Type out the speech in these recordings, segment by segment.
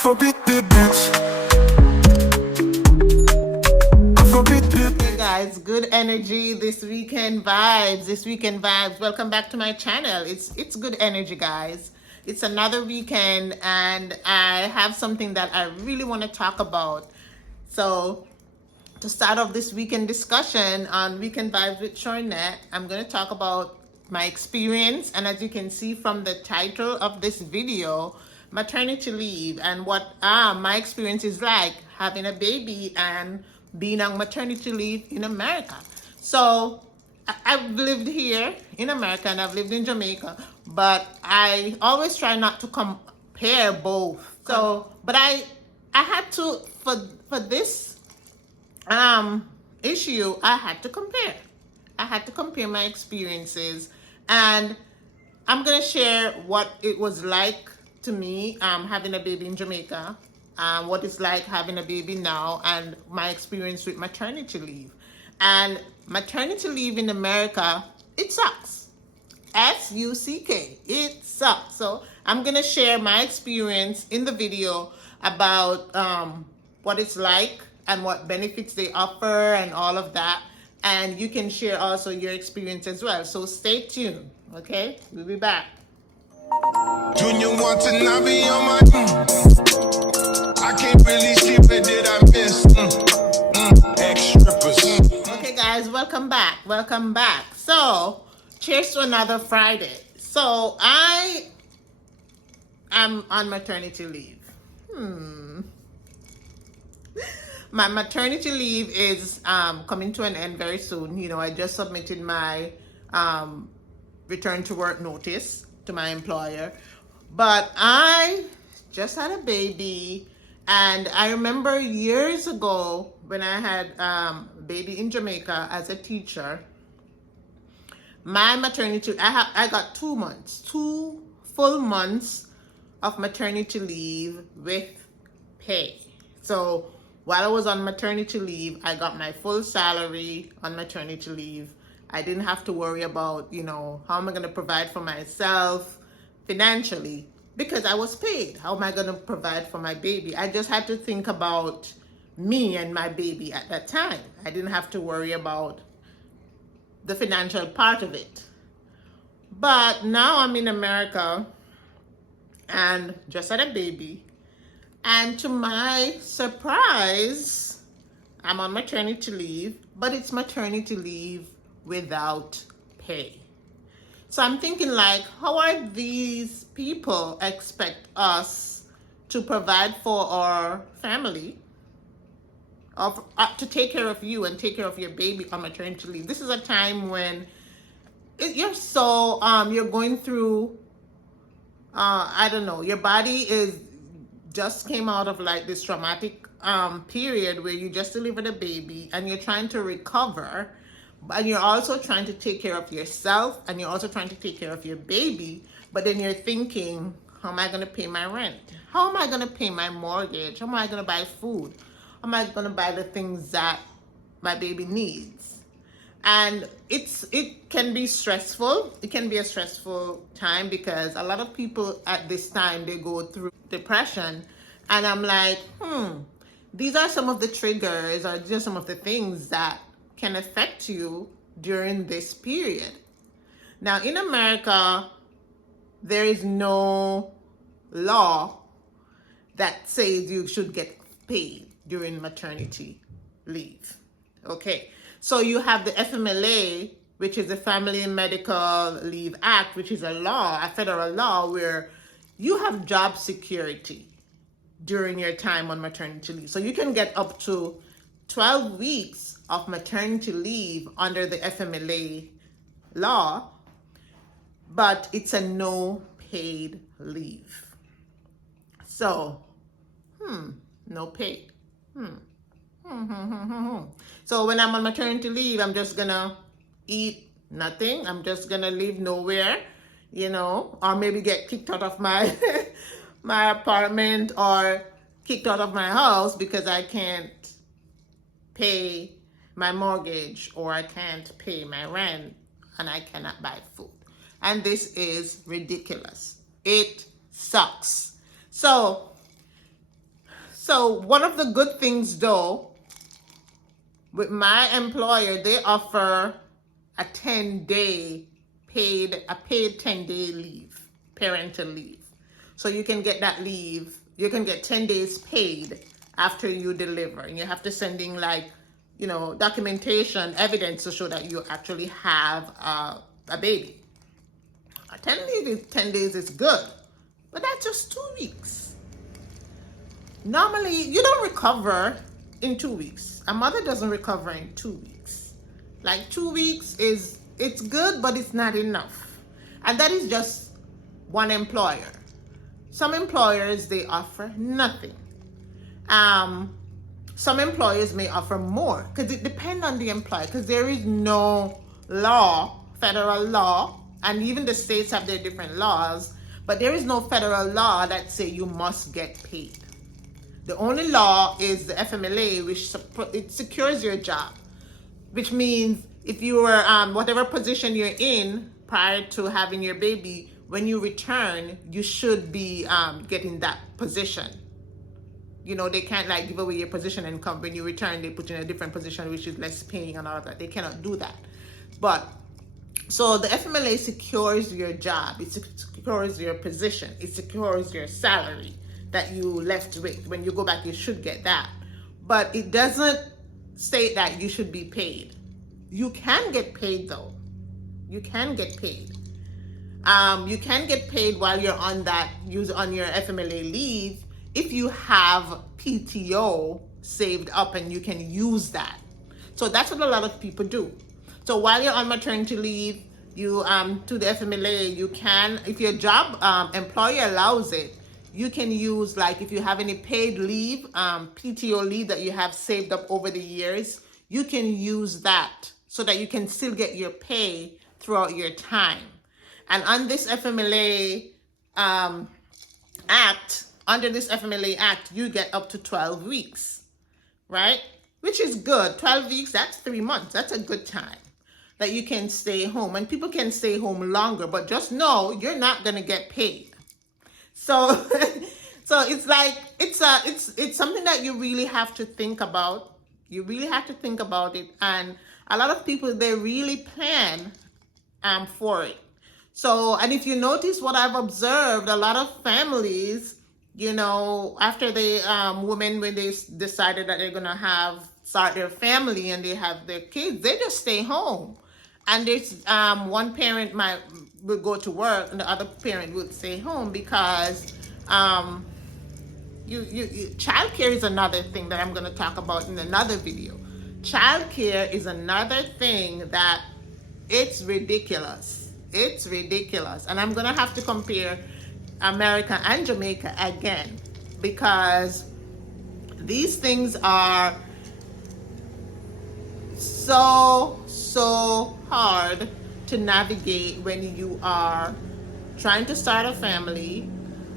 Hey guys, good energy, this weekend vibes. Welcome back to my channel. It's good energy, guys. It's another weekend and I have something that I really want to talk about. So to start off this weekend discussion on Weekend Vibes with Shornette, I'm going to talk about my experience, and as you can see from the title of this video, maternity leave, and what my experience is like having a baby and being on maternity leave in America. So I've lived here in America and I've lived in Jamaica, but I always try not to compare both. So, but I had to, for this issue, I had to compare. I had to compare my experiences, and I'm gonna share what it was like to me having a baby in Jamaica, what it's like having a baby now, and my experience with maternity leave. And maternity leave in America, it sucks. S-U-C-K. It sucks. So I'm gonna share my experience in the video about what it's like and what benefits they offer and all of that. And you can share also your experience as well. So stay tuned, okay? We'll be back. Junior want to not be on my I can't really see where did I miss ex-strippers. Okay guys, welcome back. So cheers to another Friday. So I am on maternity leave. My maternity leave is coming to an end very soon. You know, I just submitted my return to work notice to my employer, but I just had a baby, and I remember years ago when I had a baby in Jamaica as a teacher, my maternity, I got 2 months, 2 full months of maternity leave with pay. So while I was on maternity leave, I got my full salary on maternity leave. I didn't have to worry about, you know, how am I going to provide for myself financially, because I was paid. How am I going to provide for my baby? I just had to think about me and my baby at that time. I didn't have to worry about the financial part of it. But now I'm in America and just had a baby. And to my surprise, I'm on maternity leave, but it's maternity leave without pay. So I'm thinking, like, how are these people expect us to provide for our family, to take care of you and take care of your baby on maternity leave? This is a time when you're so, you're going through, I don't know, your body just came out of like this traumatic period where you just delivered a baby and you're trying to recover, and you're also trying to take care of yourself, and you're also trying to take care of your baby, but then you're thinking, how am I going to pay my rent? How am I going to pay my mortgage? How am I going to buy food? How am I going to buy the things that my baby needs? And it can be stressful. It can be a stressful time because a lot of people at this time, they go through depression. And I'm like, these are some of the triggers, or just some of the things that can affect you during this period. Now in America, there is no law that says you should get paid during maternity leave. Okay, so you have the FMLA, which is the Family and Medical Leave Act, which is a law, a federal law, where you have job security during your time on maternity leave. So you can get up to 12 weeks of maternity leave under the FMLA law, but it's a no paid leave. So, no paid. So when I'm on maternity leave, I'm just gonna eat nothing. I'm just gonna live nowhere, you know, or maybe get kicked out of my my apartment or kicked out of my house because I can't pay my mortgage, or I can't pay my rent, and I cannot buy food. And this is ridiculous. It sucks. So So one of the good things though, with my employer, they offer a 10-day paid 10-day leave, parental leave. So you can get that leave, you can get 10 days paid after you deliver. And you have to send in like, documentation, evidence to show that you actually have a baby. 10 days is good, but that's just 2 weeks. Normally, you don't recover in 2 weeks. A mother doesn't recover in 2 weeks. Like 2 weeks it's good, but it's not enough. And that is just one employer. Some employers, they offer nothing. Some employers may offer more because it depends on the employer, because there is no law, federal law, and even the states have their different laws, but there is no federal law that say you must get paid. The only law is the FMLA, which it secures your job, which means if you were whatever position you're in prior to having your baby, when you return, you should be getting that position. They can't like give away your position and come when you return, they put you in a different position, which is less paying and all of that. They cannot do that. But so the FMLA secures your job, it secures your position, it secures your salary that you left with. When you go back, you should get that. But it doesn't state that you should be paid. You can get paid though. You can get paid. You can get paid while you're on your FMLA leave if you have PTO saved up and you can use that. So that's what a lot of people do. So while you're on maternity leave, you to the FMLA, you can, if your job employer allows it, you can use, like if you have any paid leave, PTO leave that you have saved up over the years, you can use that so that you can still get your pay throughout your time. And on this FMLA Act, under this FMLA Act, you get up to 12 weeks, right? Which is good. 12 weeks, that's 3 months. That's a good time that you can stay home. And people can stay home longer, but just know you're not going to get paid. So, so it's like, it's something that you really have to think about. You really have to think about it. And a lot of people, they really plan for it. So, and if you notice what I've observed, a lot of families, after the women, when they decided that they're going to start their family and they have their kids, they just stay home. And there's one parent will go to work and the other parent would stay home because childcare is another thing that I'm going to talk about in another video. Childcare is another thing that it's ridiculous. It's ridiculous. And I'm going to have to compare America and Jamaica again, because these things are so hard to navigate when you are trying to start a family.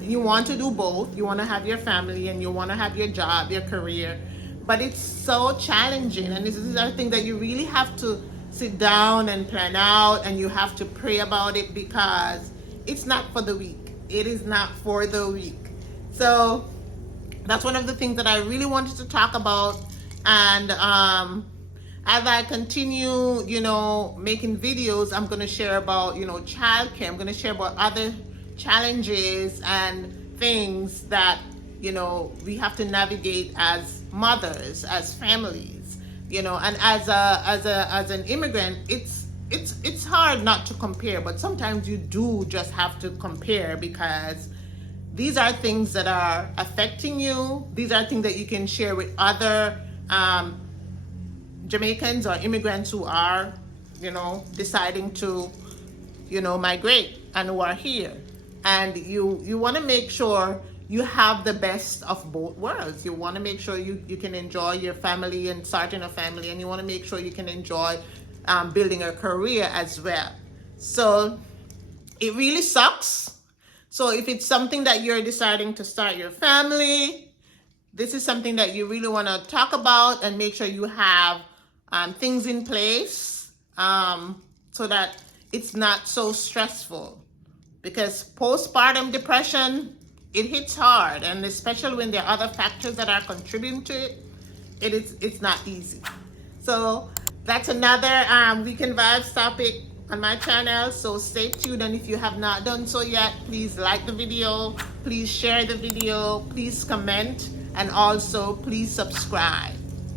You want to do both. You want to have your family and you want to have your job, your career, but it's so challenging. And this is a thing that you really have to sit down and plan out, and you have to pray about it, because it's not for the weak. It is not for the weak. So that's one of the things that I really wanted to talk about. And as I continue, making videos, I'm going to share about, childcare. I'm going to share about other challenges and things that, we have to navigate as mothers, as families, and as an immigrant, it's hard not to compare, but sometimes you do just have to compare, because these are things that are affecting you. These are things that you can share with other Jamaicans or immigrants who are, deciding to, migrate and who are here. And you want to make sure you have the best of both worlds. You want to make sure you can enjoy your family and starting a family, and you want to make sure you can enjoy building a career as well. So it really sucks. So if it's something that you're deciding to start your family, this is something that you really want to talk about and make sure you have things in place so that it's not so stressful. Because postpartum depression it hits hard, and especially when there are other factors that are contributing to it, it's not easy. So that's another Weekend Vibes topic on my channel, so stay tuned. And if you have not done so yet, please like the video, please share the video, please comment, and also please subscribe.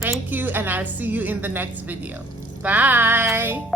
Thank you, and I'll see you in the next video. Bye.